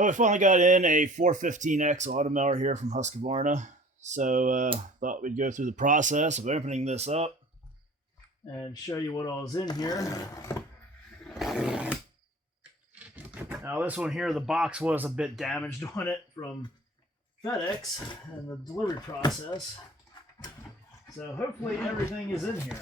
Oh, I finally got in a 415X Automower here from Husqvarna. So thought we'd go through the process of opening this up and show you what all is in here. Now this one here, the box was a bit damaged on it from FedEx and the delivery process. So hopefully everything is in here.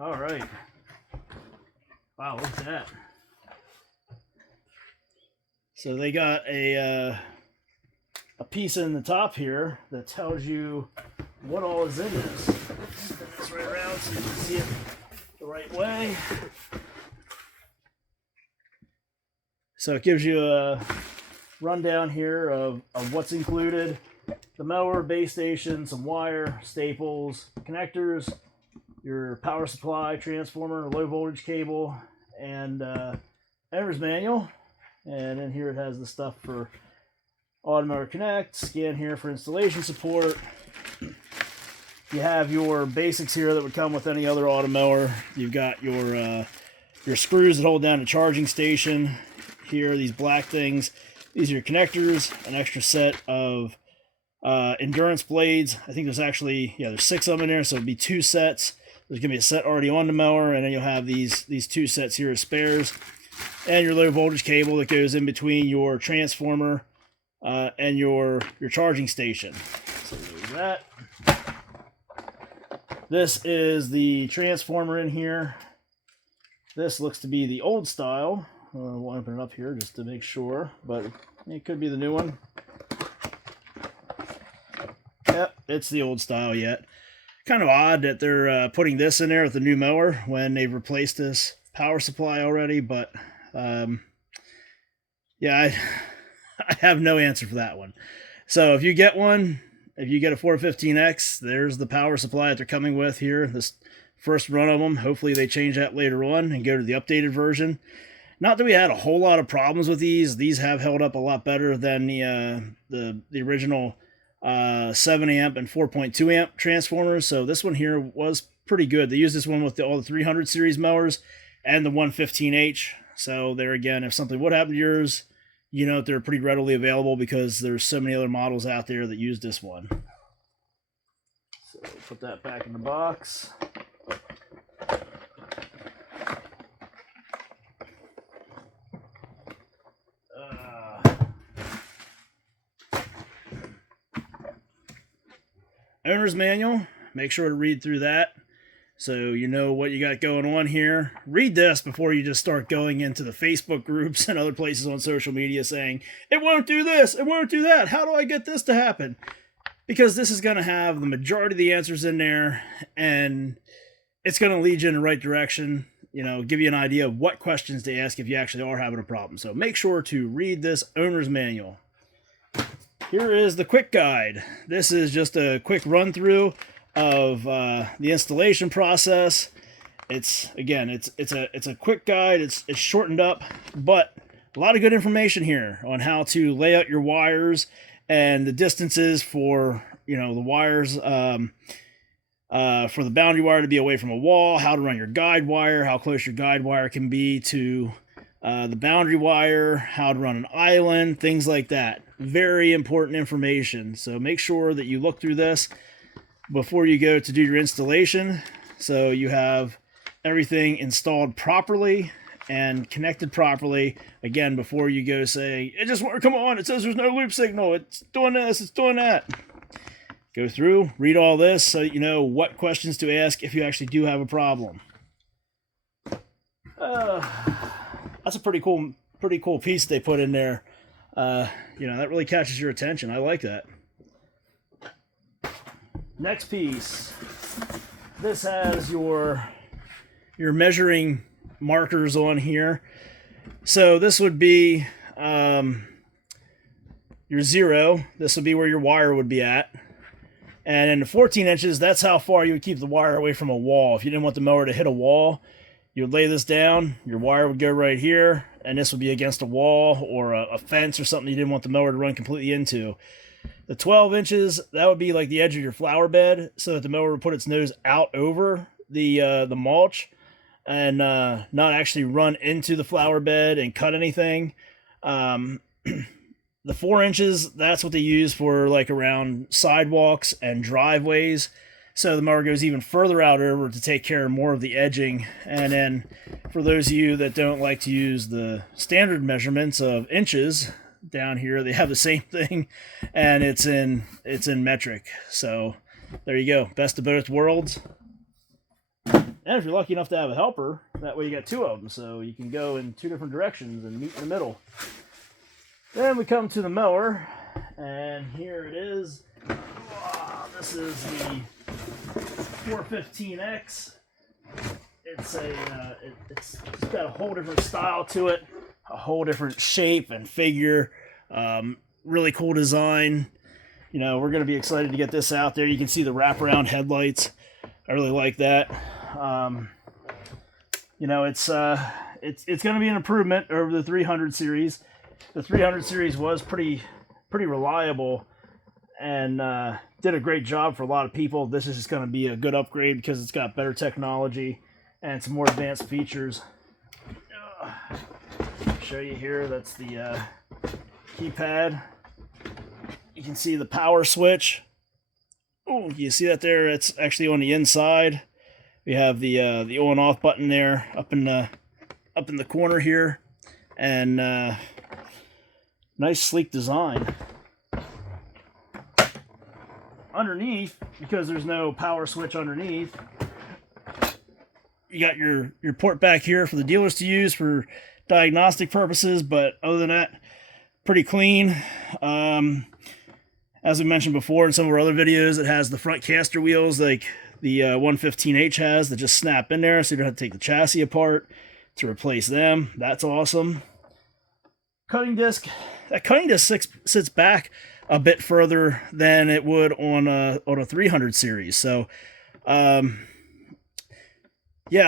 All right. Wow, look at that. So they got a piece in the top here that tells you what all is in this. Spin this right around so you can see it the right way. So it gives you a rundown here of what's included. The mower, base station, some wire, staples, connectors, your power supply, transformer, low voltage cable, and owner's manual. And in here it has the stuff for Automower Connect, scan here for installation support. You have your basics here that would come with any other Automower. You've got your screws that hold down the charging station. Here, these black things. These are your connectors, an extra set of endurance blades. I think there's actually, there's 6 of them in there, so it'd be 2 sets. There's going to be a set already on the mower, and then you'll have these 2 sets here as spares. And your low voltage cable that goes in between your transformer and your charging station. So there's that. This is the transformer in here. This looks to be the old style. We'll open it up here just to make sure, but it could be the new one. Yep, it's the old style yet. Kind of odd that they're putting this in there with the new mower when they've replaced this power supply already, but yeah, I have no answer for that one. So if you get one, if you get a 415X, there's the power supply that they're coming with here. This first run of them. Hopefully they change that later on and go to the updated version. Not that we had a whole lot of problems with these. These have held up a lot better than the original 7 amp and 4.2 amp transformers. So this one here was pretty good. They use this one with all the 300 series mowers and the 115H. So there again, if something would happen to yours, you know that they're pretty readily available because there's so many other models out there that use this one. So put that back in the box. Owner's manual. Make sure to read through that so you know what you got going on here. Read this before you just start going into the Facebook groups and other places on social media saying, it won't do this, it won't do that, how do I get this to happen? Because this is going to have the majority of the answers in there, and it's going to lead you in the right direction, give you an idea of what questions to ask if you actually are having a problem. So make sure to read this owner's manual. Here is the quick guide. This is just a quick run through of the installation process. It's a quick guide. It's shortened up, but a lot of good information here on how to lay out your wires and the distances for the wires for the boundary wire to be away from a wall, how to run your guide wire, how close your guide wire can be to the boundary wire, how to run an island, things like that. Very important information. So make sure that you look through this before you go to do your installation, so you have everything installed properly and connected properly. Again, before you go say, it just won't come on, it says there's no loop signal, it's doing this, it's doing that. Go through, read all this so that you know what questions to ask if you actually do have a problem. That's a pretty cool piece they put in there. That really catches your attention. I like that. Next piece. This has your measuring markers on here. So this would be your 0. This would be where your wire would be at. And in the 14 inches, that's how far you would keep the wire away from a wall. If you didn't want the mower to hit a wall, you would lay this down, your wire would go right here, and this would be against a wall or a fence or something you didn't want the mower to run completely into. The 12 inches, that would be like the edge of your flower bed, so that the mower would put its nose out over the mulch and not actually run into the flower bed and cut anything. The 4 inches, that's what they use for like around sidewalks and driveways. So the mower goes even further out over to take care of more of the edging. And then for those of you that don't like to use the standard measurements of inches, down here they have the same thing, and it's in metric. So there you go, best of both worlds. And if you're lucky enough to have a helper, that way you got two of them, so you can go in two different directions and meet in the middle. Then we come to the mower, and here it is. This is the 415X. It's got a whole different style to it, a whole different shape and figure. Really cool design. You know, we're going to be excited to get this out there. You can see the wraparound headlights. I really like that. You know, it's going to be an improvement over the 300 series. The 300 series was pretty reliable and did a great job for a lot of people. This is just going to be a good upgrade because it's got better technology and some more advanced features. Show you here, that's the keypad. You can see the power switch. Oh, you see that there? It's actually on the inside. We have the on and off button there up in the corner here, and nice sleek design. Underneath, because there's no power switch underneath, you got your port back here for the dealers to use for diagnostic purposes, but other than that, pretty clean. As we mentioned before in some of our other videos, it has the front caster wheels like the 115H has that just snap in there, so you don't have to take the chassis apart to replace them. That's awesome. Cutting disc. That cutting disc sits back a bit further than it would on a 300 series. So, yeah,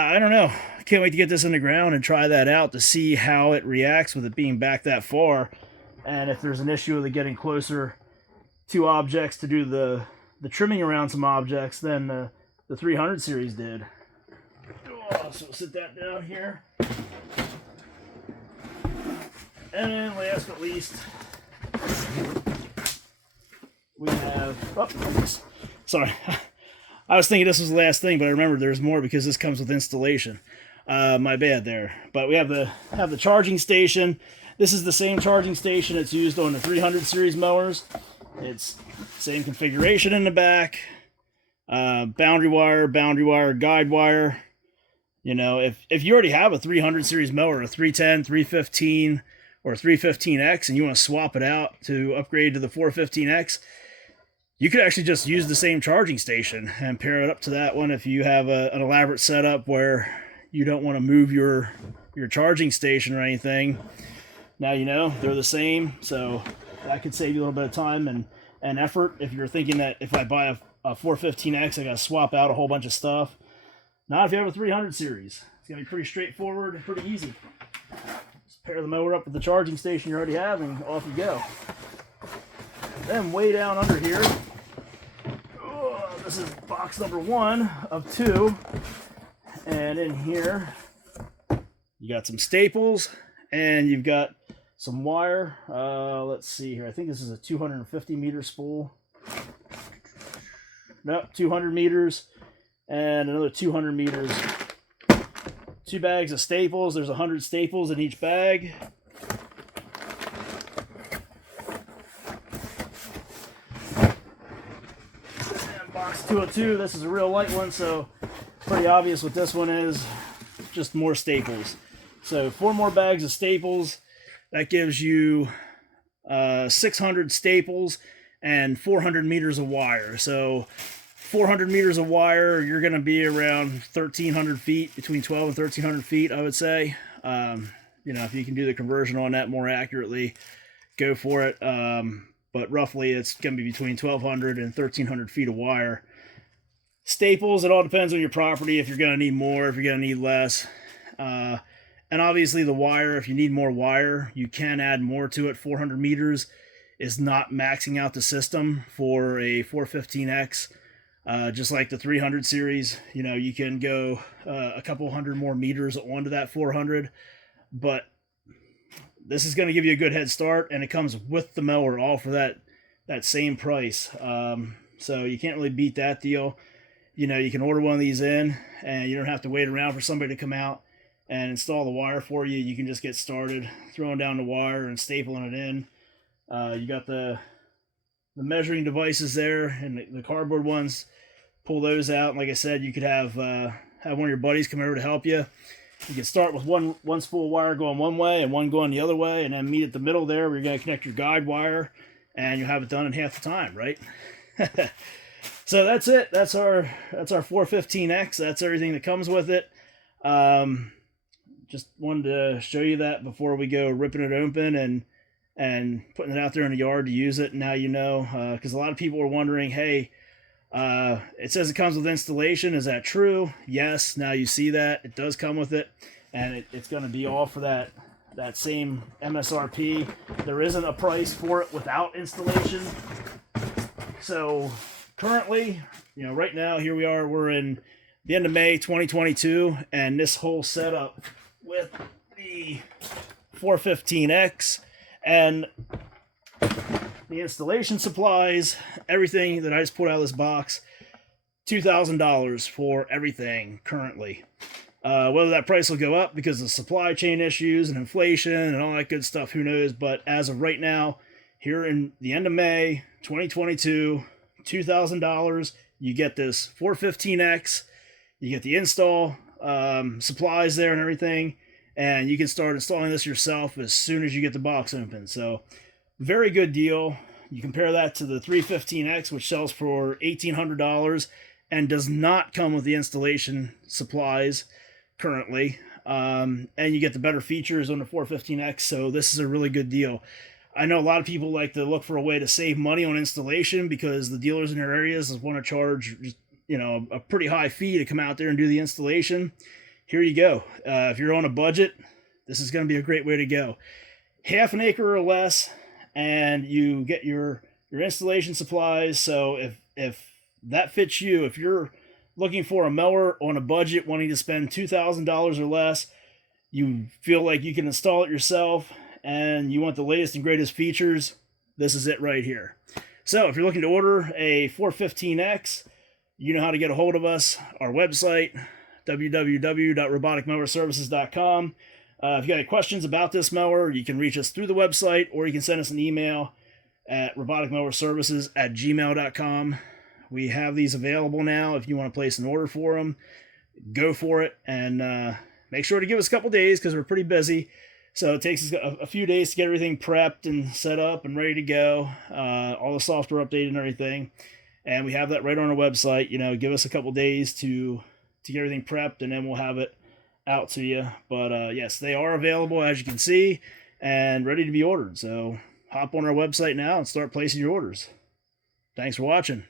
I don't know. I can't wait to get this in the ground and try that out to see how it reacts with it being back that far, and if there's an issue with it getting closer to objects to do the trimming around some objects than the 300 series did. Oh, so we'll sit that down here. And then last but least, we have, sorry, I was thinking this was the last thing, but I remembered there's more because this comes with installation. My bad there. But we have the charging station. This is the same charging station that's used on the 300 series mowers. It's same configuration in the back. Boundary wire, guide wire. You know, if you already have a 300 series mower, a 310, 315, or 315X, and you want to swap it out to upgrade to the 415X, you could actually just use the same charging station and pair it up to that one if you have an elaborate setup where you don't want to move your charging station or anything. Now you know they're the same, so that could save you a little bit of time and effort if you're thinking that if I buy a 415X, I got to swap out a whole bunch of stuff. Not if you have a 300 series. It's going to be pretty straightforward and pretty easy. Just pair the mower up with the charging station you already have, and off you go. Then way down under here, this is box number 1 of 2. And in here, you got some staples, and you've got some wire. Let's see here. I think this is a 250 meter spool. Nope, 200 meters and another 200 meters. 2 bags of staples. There's 100 staples in each bag. And box 202. This is a real light one, so pretty obvious what this one is. Just more staples. So 4 more bags of staples. That gives you 600 staples and 400 meters of wire. So 400 meters of wire, you're going to be around 1,300 feet, between 12 and 1,300 feet, I would say. You know, if you can do the conversion on that more accurately, go for it. But roughly, it's going to be between 1,200 and 1,300 feet of wire. Staples, it all depends on your property, if you're going to need more, if you're going to need less. And obviously the wire, if you need more wire, you can add more to it. 400 meters is not maxing out the system for a 415X. Just like the 300 series, you know, you can go a couple hundred more meters onto that 400, but this is going to give you a good head start, and it comes with the mower, all for that same price. So you can't really beat that deal. You know, you can order one of these in, and you don't have to wait around for somebody to come out and install the wire for you. You can just get started throwing down the wire and stapling it in. You got the measuring devices there, and the cardboard ones. Pull those out. And like I said, you could have one of your buddies come over to help you. You can start with one spool of wire going one way and one going the other way, and then meet at the middle there where you're going to connect your guide wire, and you'll have it done in half the time, right? So that's it. That's our 415X. That's everything that comes with it. Just wanted to show you that before we go ripping it open and putting it out there in the yard to use it. Now you know, because a lot of people are wondering, hey, it says it comes with installation. Is that true? Yes. Now you see that it does come with it, and it's going to be all for that same MSRP. There isn't a price for it without installation. So currently, you know, right now, here we are, we're in the end of May 2022, and this whole setup with the 415X and the installation supplies, everything that I just pulled out of this box, $2,000 for everything currently. Whether that price will go up because of supply chain issues and inflation and all that good stuff, who knows? But as of right now, here in the end of May 2022, $2,000, you get this 415X, you get the install supplies there and everything, and you can start installing this yourself as soon as you get the box open. So very good deal. You compare that to the 315X, which sells for $1,800 and does not come with the installation supplies currently. And you get the better features on the 415X, so this is a really good deal. I know a lot of people like to look for a way to save money on installation because the dealers in their areas want to charge, you know, a pretty high fee to come out there and do the installation. Here you go. If you're on a budget, this is going to be a great way to go. Half an acre or less, and you get your installation supplies. So if that fits you, if you're looking for a mower on a budget, wanting to spend $2,000 or less, you feel like you can install it yourself, and you want the latest and greatest features, this is it right here. So if you're looking to order a 415X, you know how to get a hold of us. Our website, www.roboticmowerservices.com. If you got any questions about this mower, you can reach us through the website, or you can send us an email at roboticmowerservices@gmail.com. We have these available now. If you want to place an order for them, go for it, and make sure to give us a couple days because we're pretty busy. So it takes us a few days to get everything prepped and set up and ready to go, all the software updated and everything. And we have that right on our website. You know, give us a couple days to get everything prepped, and then we'll have it out to you. But yes, they are available, as you can see, and ready to be ordered. So hop on our website now and start placing your orders. Thanks for watching.